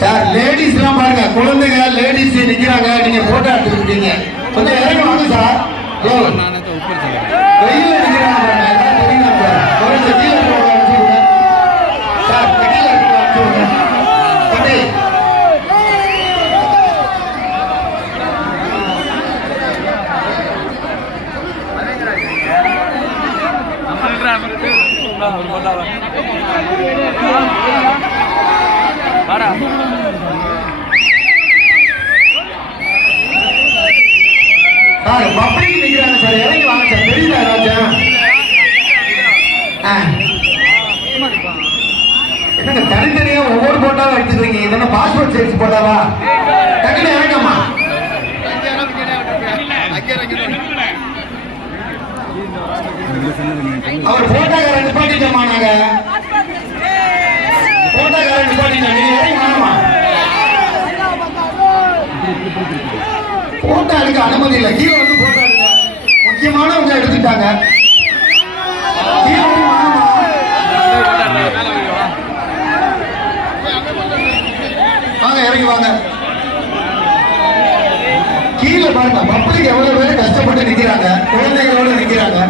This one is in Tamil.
சார் லேடிஸ் எல்லாம் பாருங்க, குழந்தைங்க லேடிஸ் நிக்கிறாங்க, நீங்க போட்டோ எடுத்துருக்கீங்க. கொஞ்சம் இறங்கி வாங்க சார். வெயில நிக்கிறாங்க கொஞ்சம் கீழே சார், கீழே சார் பப்ளிக் நிக்கிறாங்க சார், இறங்கி வாங்க சார். தெரியல ஏதாச்சும் என்னங்க தனித்தனியா ஒவ்வொரு போட்டாவும் எடுத்துக்கிறீங்க? இதெல்லாம் பாஸ்போர்ட் சைஸ் போட்டாவா? டக்குனு இறங்கம்மா. அவர் போட்டோக்காரன் நிப்பாட்டிட்டோமா? நாங்க போட்டோக்காரன் நிப்பாட்டிட்டோம். நீங்க இறங்கி வாங்கம்மா. போட்டோ எடுக்க அனுமதி இல்லை, கீழே வந்து போட்டோ எடுக்க. முக்கியமானவங்க எடுத்துட்டாங்க. வாங்க இறங்கி வாங்க. கீழே பாருங்க, பப்ளிக் எவ்வளவு பேர் கஷ்டப்பட்டு நிக்கிறாங்க, குழந்தைகளோட நிக்கிறாங்க.